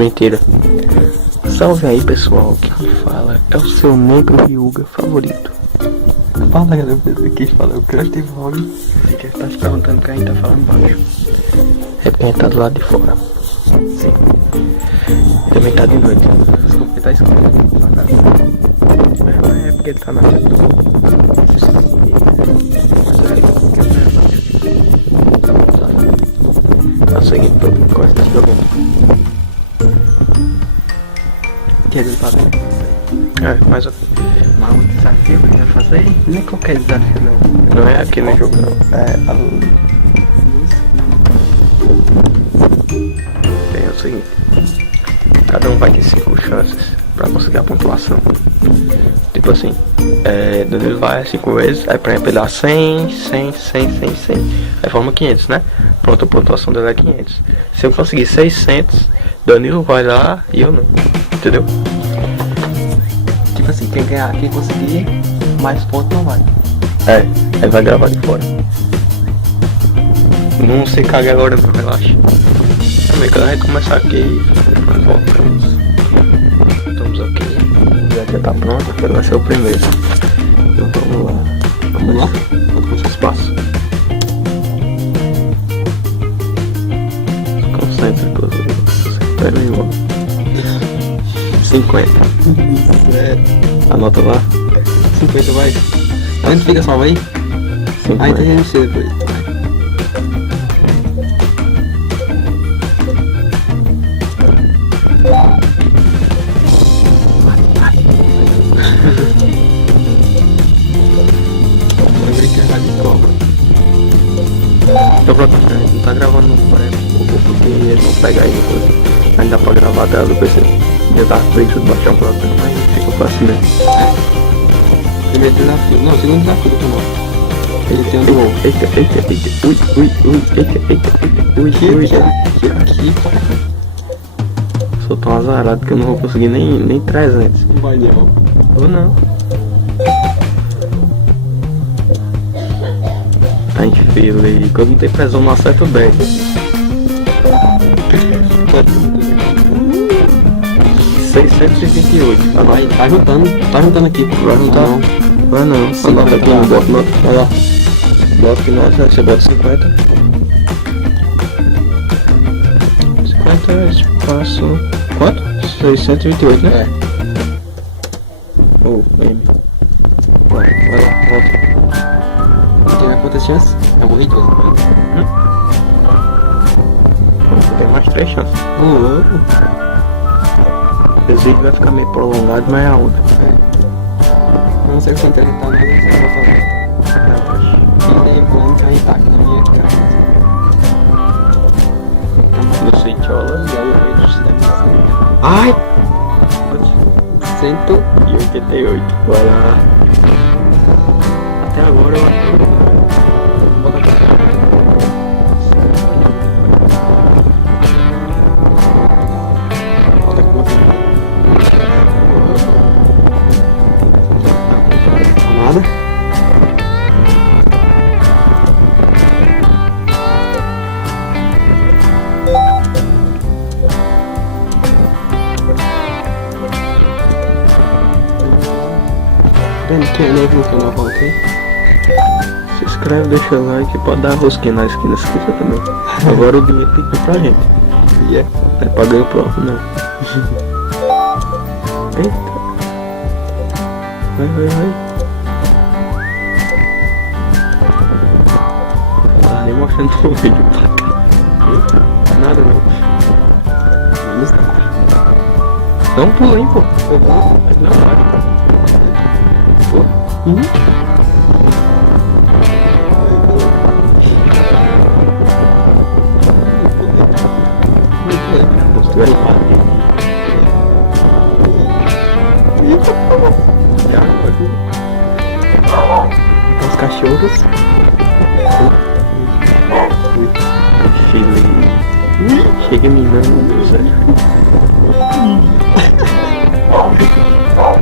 Mentira. Salve aí, pessoal. Quem fala é o seu negro Ryuga favorito. Fala, galera, eu quis falar o Crush de Vlog. Você que tá se perguntando que a gente tá falando baixo. É porque a gente tá do lado de fora. Sim. Também tá de noite. Desculpa que tá escuro. É porque ele tá na frente do... É o seguinte, todo mundo gosta desse programa. Quer desfazer? Mas um desafio que eu ia fazer? Nem qualquer desafio, não. Não é aqui no jogo, não. É a luz. É o seguinte, cada um vai ter 5 chances pra conseguir a pontuação. Tipo assim, Danilo vai 5 vezes, aí pra ele dá 100, 100, 100, 100, 100. Aí forma 500, né? Pronto, a pontuação dele é 500. Se eu conseguir 600, Danilo vai lá e eu não. Entendeu? Tipo assim, quem ganhar, quem conseguir mais pontos não vai. Aí vai gravar de fora. Não se cague agora não, relaxa. Também quando a gente começar aqui, nós voltamos. Estamos aqui. O dia já tá pronto, ele vai ser o primeiro. Então vamos lá. Vamos lá? Vamos começar o espaço. Concêntricos. Espera aí, mano. 50. Sério. Anota lá. 50 vai. Onde fica salvo aí? 50. Aí tem MC depois. Vai brincar de cobra. Tô pronto, não tá gravando no parece porque eles vão pegar aí depois. Ainda dá pra gravar dela do PC. Já tá preguiça de baixar um próprio, mas fica fácil mesmo. Primeiro desafio. Não, segundo desafio do canal. Ele tem um do ovo. Eita, ui, Aqui. Sou tão azarado que eu não vou conseguir nem 300. Não vai não. Ou não. A gente fila e quando não tem pressão não acerta o 10. 628. Tá juntando aqui. Vai juntar? Vai não. Anota aqui, bota nota. Vai lá. Bota que nota, você bota 50. 50 espaço. Quanto? 628, né? M. Vai lá, volta. Tem quantas chances? Eu morri de vez em quando. Tem mais 3 chances. Louco. O vídeo vai ficar meio prolongado, mas é a outra. Não sei quanto ele tá, mas não sei o que eu vou fazer. E lembrando que a gente tá aqui na minha casa. No Switchola e aí eu vejo se deve ser. Ai! 188. Vai lá. Até agora eu acho. Falta quanto? Nada? Quem é novo no canal, volta aí. Se inscreve, deixa o like, pode dar rosquinha na esquina se quiser também. Agora o dinheiro tem que vir pra gente. E é? Não é pra ganhar o próprio, não. Eita. Vai. Não tá nem mostrando o vídeo pra cá. Nada não. Dá um pulo, hein, pô. Não, vai. Pô. Os cachorros. Filho. Chega me dando, Zé.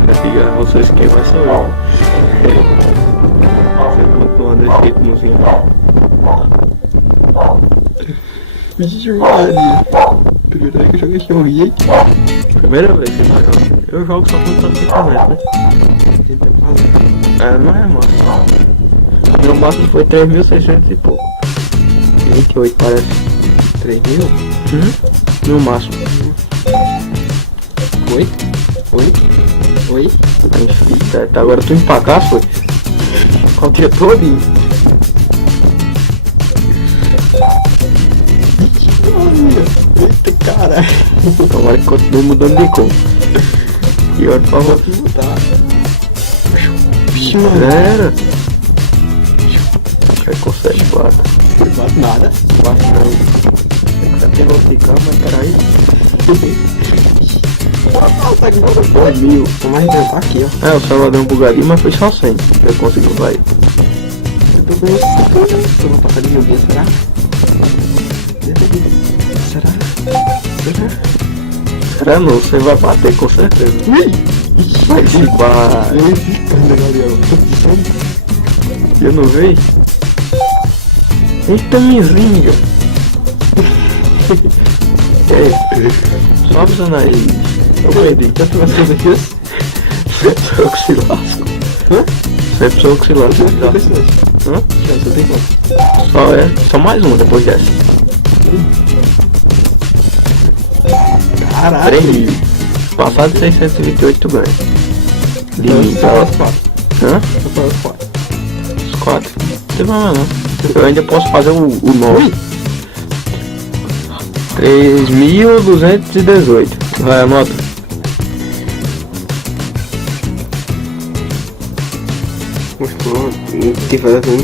Vai pegar vocês, quem vai sou eu. Você colocou André Chicozinho. Vixe, Maria. primeira vez que eu joguei esse jogo aí. Primeira vez que tá jogando. Eu jogo só quando tá sem internet, né? Tem tempo pra É, não é massa. Meu máximo foi 3.600 e pouco. 28 parece. 3.000? No máximo. Oi? Oi? Oi? Tá, agora tu empacar, foi? Qual dia todinho? Eita caralho. Agora que continua mudando de cor. E olha pra Vou você. mudar. Era. Aí consegue bata. Não bate nada. Bate não. Tem que saber ficar, mas peraí. Nossa, que bota 2.000. Vou mais tentar aqui, ó. É, o celular deu um bugadinho, mas foi só 100. Ele conseguiu, vai. Eu tô ganhando 50. Eu vou passar de 1.000, será? Será? Será? Será não, você vai bater com certeza. Ui! Vai se vai. Eu ficando, Gabriel. Eu não vi? Eita mizinha. Ei, só avisando aí. Eu perdi. Já tu vai fazer isso? Sempre sou eu que se lasco. Hã? Sempre sou eu que se lasco. Já pessoas. Hã? Já só tem quanto? Só mais uma depois dessa. Caralho. 3.000. Passado de 628 tu ganha. Então, Limita. só faz 4. Hã? Só faz 4. Os 4. Não tem problema não. Eu ainda posso fazer o 9. 3.218. Vai, anota. Mostrou. Que faz assim.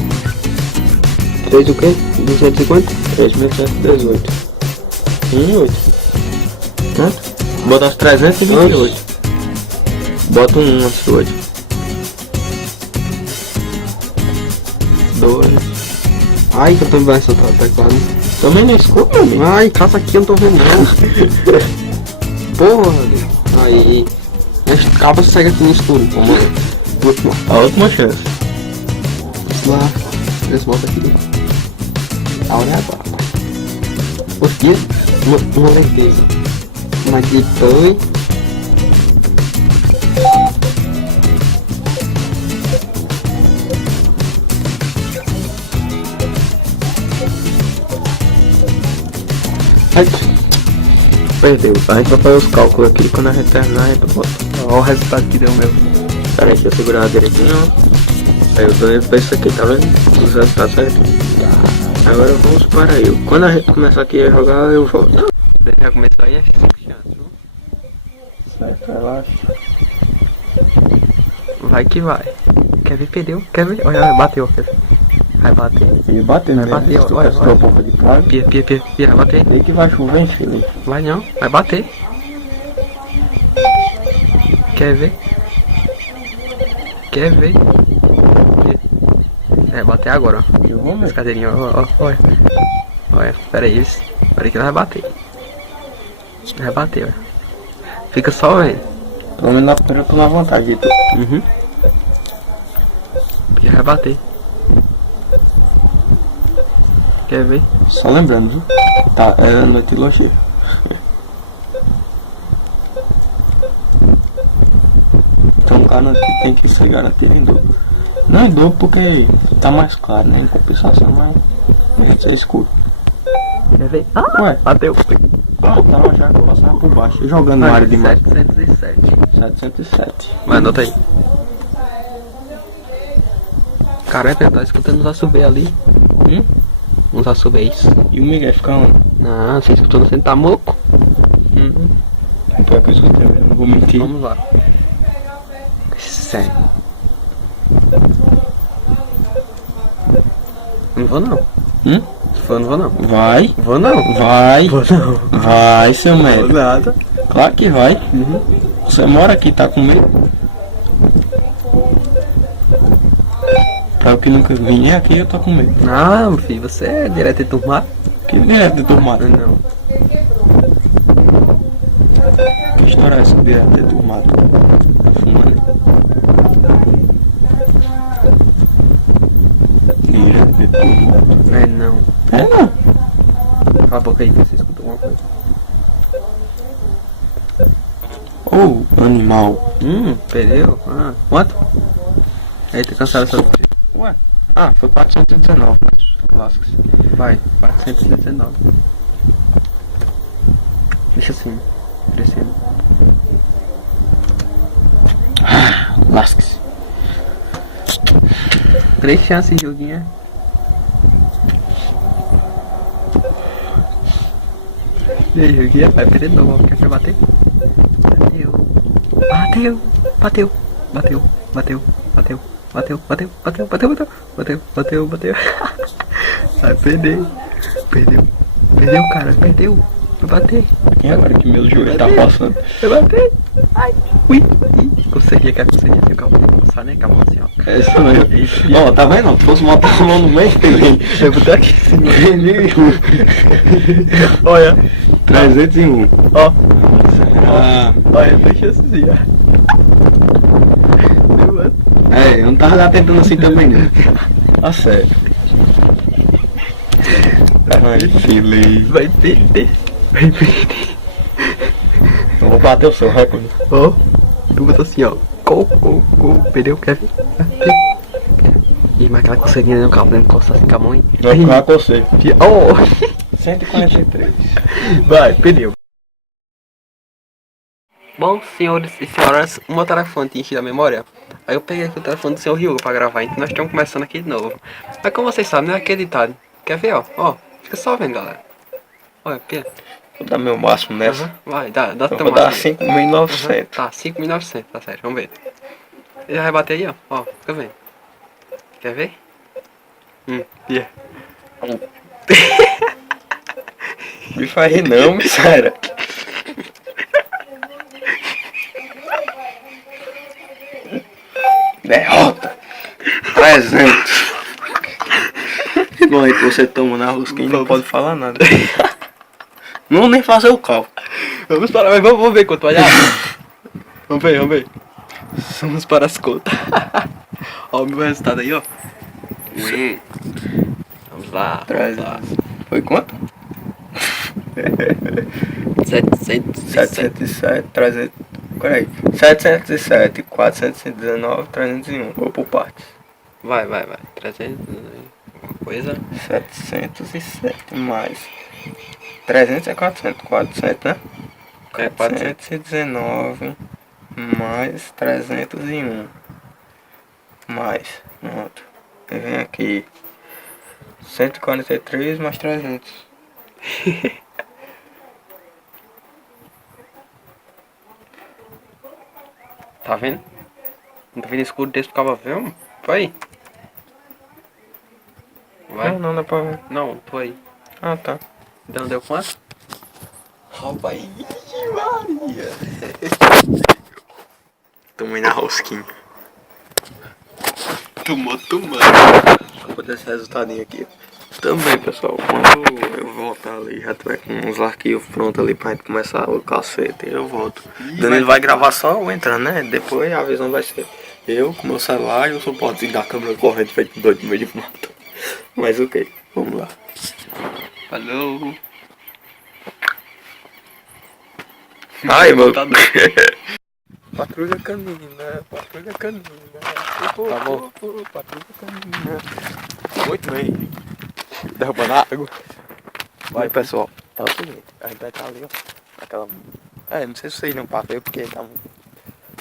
3 o quê? 250? 3.118. 28. Hã? Bota as 328. Bota um antes do 8. 2. Ai, que eu tô embaixo do teclado. Também não escuta, meu amigo. Ai, caça aqui, eu não tô vendo não. Porra. Aí. Mas acaba cega aqui no escuro. Vamos lá. Última. A última chance. Lá. Eles voltam aqui. A hora é agora. Porque uma lenteza. Uma de pão. Ai, perdeu. A gente vai fazer os cálculos aqui. Quando a gente terminar, a gente bota. Olha o resultado que deu mesmo. Pera aí, deixa eu segurar direitinho. Aí eu tô indo pra isso aqui, tá vendo? Os resultados certinho. Agora vamos para eu. Quando a gente começar aqui a jogar, eu volto. Já começou aí, é 5 chances, viu? Sai pra lá. Vai que vai. Quer ver? Perdeu. Quer ver? Olha, bateu. Quer ver? Vai bater. Ele bateu, né? Vai bater, Se tu olha, gastou olha. um pouco de prazo. Pia, vai bater. Daí que vai chover, hein, filho? Vai não, vai bater. Quer ver? Quer ver? É, bater agora, ó. Eu vou As mesmo. cadeirinhas, ó, olha. Olha, pera aí, pera aí que nós vai bater. Vai bater, ó. Fica só vendo. Pelo menos na primeira eu tô na vantagem. Tu. Uhum. Pia vai bater. Quer ver? Só lembrando, viu? Tá, é noite de lua cheia. Então o cara tem que ser garantido em dobro. Não em dobro porque tá mais claro, né? Em compensação, mas a gente é escuro. Quer ver? Ah, Ué, bateu. tava já passando por baixo. Eu jogando na área demais. 707. 707. Vai, anota aí. Caramba, tá escutando uns assobios ali. Uns assobios. E o Miguel fica onde? Não, você escutou no centro tá moco? Pior que eu escutei, eu não vou mentir. Vamos lá. Sério. Não vou não. Se for, não vou não. Vai, Vou não. vai, Vou não. vai, seu médico. nada. Claro que vai. Você mora aqui, tá com medo? Pra eu que nunca vim aqui, eu tô com medo. Não, filho, você é direto de turma? Que direto de turmado? Não. Que história é essa? Direto de turmado? Tá fumando? Direto de turmado. É não. É não. Cala a boca aí, você escutou alguma coisa. Animal. Perdeu? Ah, quanto? Eita, cancela essa. Ué? Ah, foi 419, mas clássicos. Vai, 419. Deixa assim, crescendo. Lasque-se. 3 chances, joguinho. E aí, joguinho? Vai perder de novo. Quer bater? Bateu. Bateu. Bateu. Bateu. Bateu. Bateu. Bateu. Bateu. Bateu. Bateu. Bateu. Bateu. Bateu. Vai perder. Perdeu. Perdeu, cara. Perdeu. Vai bater. E agora que meu joelho tá passando? Vai bater. Ai. Ui. Consegui, cara. Consegui. Eu acabo de passar, né? Com a mão assim, ó. É isso mesmo. Ó, tá vendo? Se fosse botar a mão no meio, também. Eu vou botar aqui em cima. 1001. Olha. 301. Ó. Ah, Olha, tem chancezinha. eu não tava lá tentando assim também, não. Ah, sério. Ai, feliz. Vai perder. Vai perder. Eu vou bater o seu recorde. Ó. Tu botou assim, ó. Gol. Perdeu, quer ver? Ih, mas aquela coceirinha no carro, né? Encosta assim com a mão, hein? Não, claro que eu sei. Oh. 143. Vai, perdeu. Bom, senhores e senhoras, o meu telefone tinha enchido a memória. Aí eu peguei aqui o telefone do seu Ryuga pra gravar, então nós estamos começando aqui de novo. Mas como vocês sabem, não é acreditado. Quer ver, ó? Ó, fica só vendo, galera. Olha, aqui. Vou dar meu máximo nessa. Vai, dá Eu teu vou dar máximo. 5.900. Tá, 5.900, tá certo, vamos ver. Ele vai bater aí, ó, fica vendo. Quer ver? Yeah. Me faz rir não, sério. Derrota. 300. Bom, aí que você toma na rosquinha não pode falar nada. Não nem fazer o cálculo. Vamos parar, mas vamos ver quanto vai dar. Vamos ver. Vamos para as contas. Ó o meu resultado aí, ó. Vamos lá. Foi quanto? 707, 300. Peraí. 707, 419, 301. Vou por partes. Vai. 300. Alguma coisa. 707 mais 300 é 400, 400, né? É 400. 419 mais 301 mais, pronto. Aí vem aqui 143 mais 300. Tá vendo? Não tá vendo escuro desse pro cabo ver, mano? Vai. Vai. Não dá pra ver. Não, tô aí. Ah, tá. Então deu quanto? Rapaz, Maria. Tomei na rosquinha. Tomou. Vou botar esse resultadinho aqui. Também, pessoal, quando eu voltar ali, já tiver com uns arquivos prontos ali pra gente começar o cacete, eu volto. Danilo vai gravar só eu entrando, né? Depois a visão vai ser eu com meu celular e o suporte da câmera correndo feito doido no meio de mato. Mas ok, vamos lá. Falou. Ai, meu. Patrulha canina. Tá bom. Patrulha canina. Muito bem. Derrubando a água. Vai, pessoal. É o seguinte, a gente vai estar ali, ó. Aquela. Não sei se vocês não passam aí porque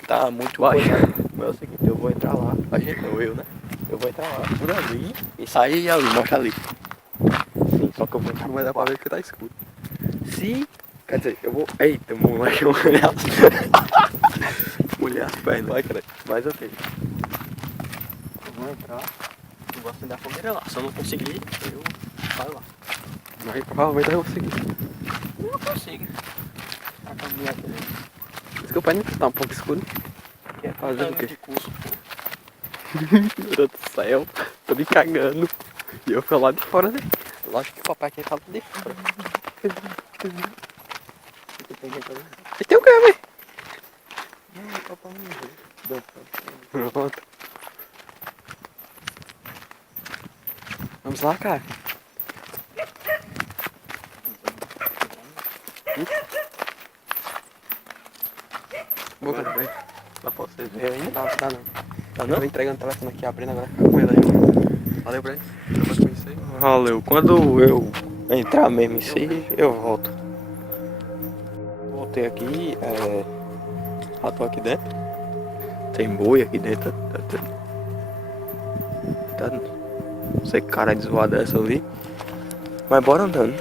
tá muito coisado. Mas é o seguinte, eu vou entrar lá. A gente não, eu, né? Eu vou entrar lá por ali e sair ali, mostra ali. Sim, só que eu vou entrar. Não vai dar pra ver porque tá escuro. Se. Quer dizer, eu vou. Eita, moleque, eu vou molhar as pernas. Vai, cara. Mas ok. Eu vou entrar. Eu vou acender a fogueira lá. Se eu não conseguir, eu saio lá. Mas provavelmente eu vou conseguir. Eu consigo. A caminhar aqui. Desculpa, né? Tá um pouco escuro. Fazer o quê? De curso, pô. Meu Deus do céu. Tô me cagando. E eu fui lá de fora, né? Lógico que o papai aqui tá lá de fora. E tem o que, velho? Não, papai não veio. Pronto. Vamos lá, cara. Boca do bem. Dá pra você ver ainda? Tá não. Tá Eu não? vou entregando o telefone aqui, abrindo agora. Fica com ele aí. Valeu, Breno. Eu vou conhecer aí. Valeu. Quando eu entrar mesmo em si, eu volto. Voltei aqui, já tô aqui dentro. Tem boi aqui dentro. Não sei que cara de zoada é essa ali. Mas bora andando.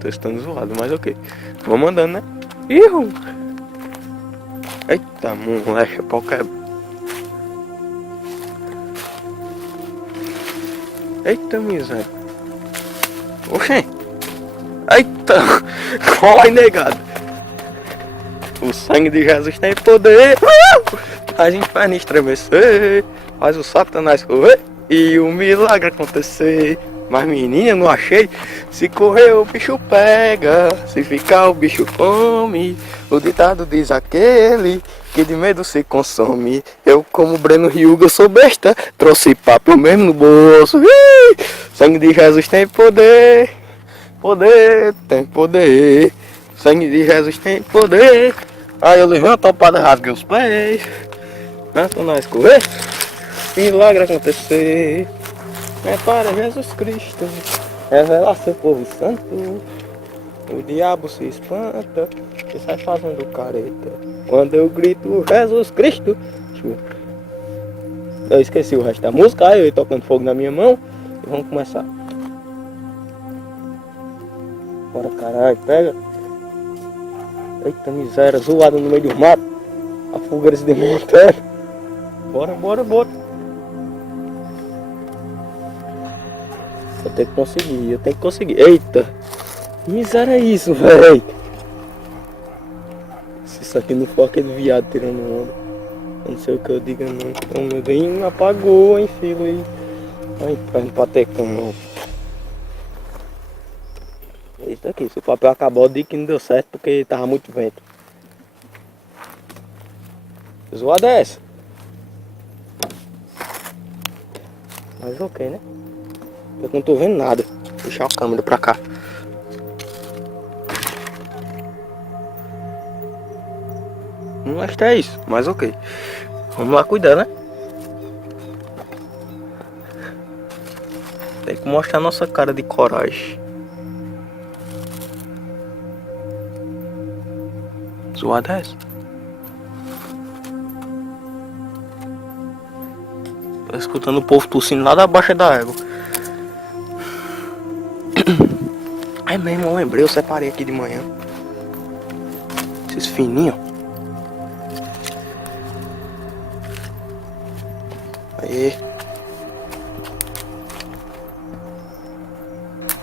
Tô estando zoado, mas ok. Vamos andando, né? Ihu! Eita, moleque, pau quebra. Eita, miséria. Oxê. Eita. Cola aí, negado. O sangue de Jesus tem poder. A gente faz estremecer. Faz o Satanás correr. E o milagre acontecer. Mas menina, não achei. Se correr o bicho pega. Se ficar o bicho come. O ditado diz aquele que de medo se consome. Eu como Breno Hyuga, eu sou besta. Trouxe papo mesmo no bolso. Sangue de Jesus tem poder. Poder, tem poder. Sangue de Jesus tem poder. Aí eu levei uma topada, rasguei os pés. Então nós correr. Milagre acontecer. É para Jesus Cristo revelar seu povo santo. O diabo se espanta e sai fazendo careta quando eu grito Jesus Cristo. Eu esqueci o resto da música. Aí eu tocando fogo na minha mão. E vamos começar. Bora, caralho, pega. Eita miséria, zoada no meio do mato. A fogueira se desmontando. Bora, bora, bora. Eu tenho que conseguir, Eita! Que miséria é isso, velho? Se isso aqui não for aquele viado tirando onda, eu não sei o que eu diga não. Então, meu Deus, apagou, hein, filho aí. Ai, inferno patecão. Eita aqui, se o papel acabou, eu digo que não deu certo porque tava muito vento. Que zoada é essa? Mas ok, né? Eu não tô vendo nada. Vou deixar a câmera pra cá. Não acho que é isso, mas ok. Vamos lá cuidar, né? Tem que mostrar nossa cara de coragem. Zoada é essa? Tô escutando o povo tossindo lá da baixa da égua. É mesmo, eu lembrei, eu separei aqui de manhã. Esses fininhos. Aí.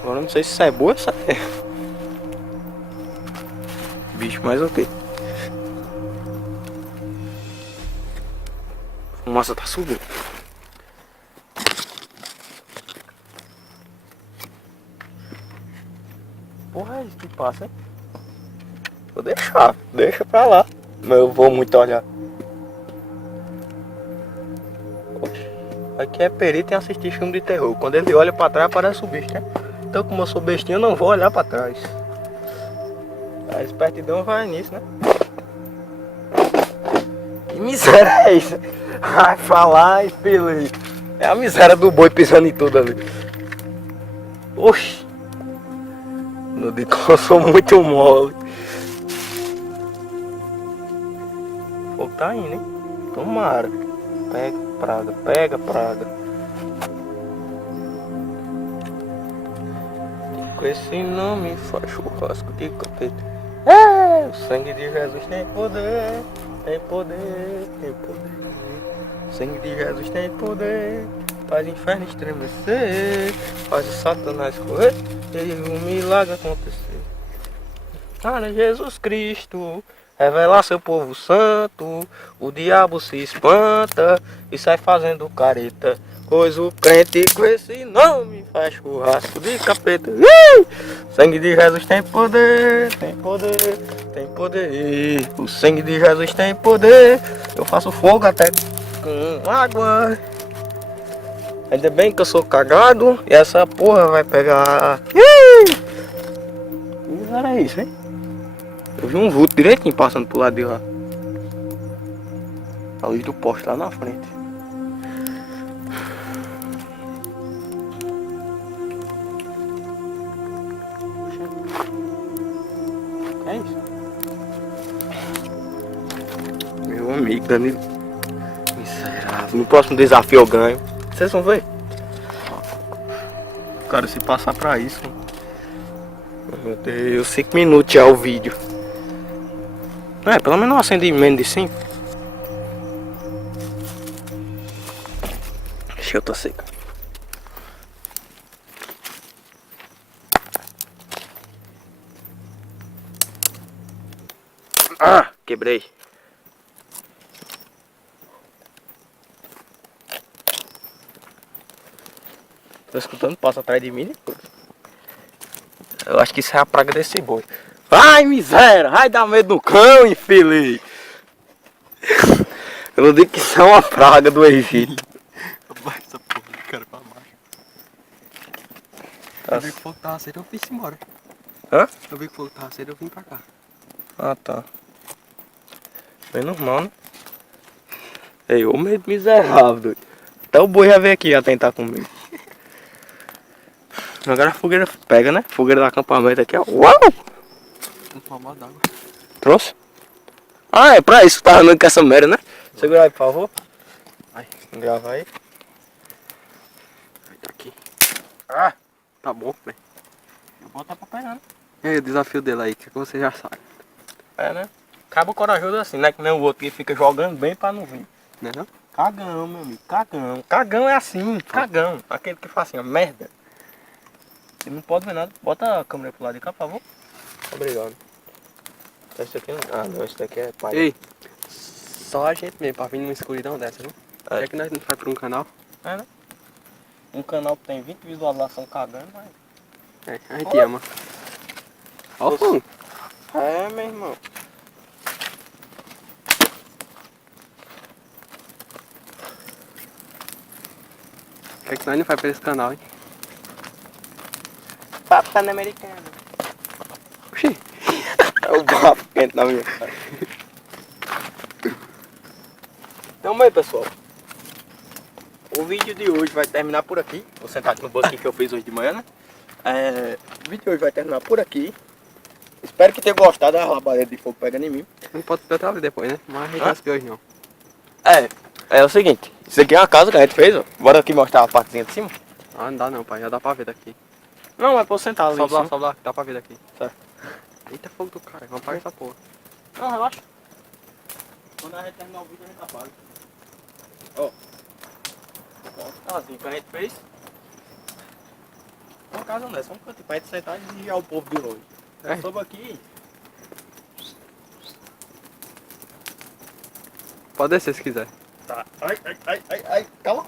Agora eu não sei se isso é boa ou se é. Bicho, mas ok. A fumaça tá subindo. Porra, é isso que passa, hein? Vou deixar, deixa pra lá. Mas eu vou muito olhar. Oxe, aqui é perito em assistir filme de terror. Quando ele olha pra trás, aparece o bicho, né? Então, como eu sou bestinho, eu não vou olhar pra trás. A espertidão vai nisso, né? Que miséria é isso? Vai falar e pelei. É a miséria do boi pisando em tudo ali. Oxi. No digo que eu sou muito mole. O fogo tá indo, hein? Tomara. Pega praga, pega praga. Com esse nome faz churrasco de capeta. É, o sangue de Jesus tem poder. Tem poder, tem poder. O sangue de Jesus tem poder. Faz o inferno estremecer. Faz o Satanás correr. E o milagre acontecer. Para Jesus Cristo revelar seu povo santo. O diabo se espanta e sai fazendo careta. Pois o crente com esse nome faz churrasco de capeta. Sangue de Jesus tem poder, tem poder, tem poder. O sangue de Jesus tem poder. Eu faço fogo até com água. Ainda bem que eu sou cagado e essa porra vai pegar. Mas era isso, hein? Eu vi um vulto direitinho passando pro lado de lá. A luz do poste lá na frente. É isso? Meu amigo Danilo. Miserável. No próximo desafio eu ganho. Vocês vão ver. Cara, se passar pra isso. Meu Deus, 5 minutos já o vídeo. É, pelo menos um acendimento de 5. Deixa eu tô seca. Ah, quebrei. Tô escutando passo atrás de mim. Eu acho que isso é a praga desse boi. Ai, miséria! Ai, dá medo do cão, infeliz! Eu não digo que isso é uma praga do Egito. Abaixa essa porra do cara pra baixo. Eu vi que o fogo tava cedo, eu fiz embora. Hã? Eu vi que o fogo tava cedo, eu vim pra cá. Ah, tá. Bem normal, né? Ei, ô medo miserável, doido. Até o boi já veio aqui já tentar comigo. Agora a fogueira pega, né? Fogueira do acampamento aqui, ó. Uau! Um palmo d'água. Trouxe? Ah, é pra isso que tava andando com essa merda, né? Segura aí, por favor. Ai, Grava aí. tá aqui. Ah! Tá bom, velho. Eu vou botar pra pegar, né? E aí, o desafio dele aí, que você já sabe. É, né? Cabo corajoso assim, né? Que nem o outro que fica jogando bem pra não vir. Né não? Cagão, meu amigo, cagão. Cagão é assim, cagão. Aquele que faz assim, ó, merda. Você não pode ver nada. Bota a câmera pro lado de cá, por favor. Obrigado. Esse aqui não... Ah, não, esse daqui é pai. Ei, só a gente mesmo pra vir numa escuridão dessa, viu? É. É que nós não faz pra um canal. É, né? Um canal que tem 20 visualizações cagando, mas... É, a gente ama. Ó o fogo. É, meu irmão. O que é que nós não faz pra esse canal, hein? Papo Pan-Americano. Oxi. É o bafo quente na minha cara. Então, bem, pessoal. O vídeo de hoje vai terminar por aqui. Vou sentar aqui no banquinho que eu fiz hoje de manhã, né? O vídeo de hoje vai terminar por aqui. Espero que tenha gostado da labareda de fogo pegando em mim. Não pode ter outra vez depois, né? Mas a gente Hã? não se hoje não. É o seguinte. Isso aqui é uma casa que a gente fez, ó. Bora aqui mostrar a partezinha de cima. Ah, não dá não, pai. Já dá pra ver daqui. Não, é pra eu sentar ali em Sobe lá, cima. sobe lá, que dá pra ver daqui. Certo. Eita, fogo do cara. Vamos apagar essa porra. Não, relaxa. Quando a gente terminar o vídeo, a gente apaga. Ó. Ó, casinha que a gente fez. Uma casa nessa, um canto pra gente sentar e desviar o povo de longe. É. Sobe aqui. Pode descer se quiser. Tá. Ai.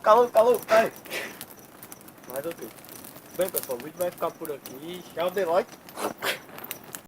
Calor. Ai. Mais ok. Bem, pessoal, o vídeo vai ficar por aqui. Tchau, Deloitte.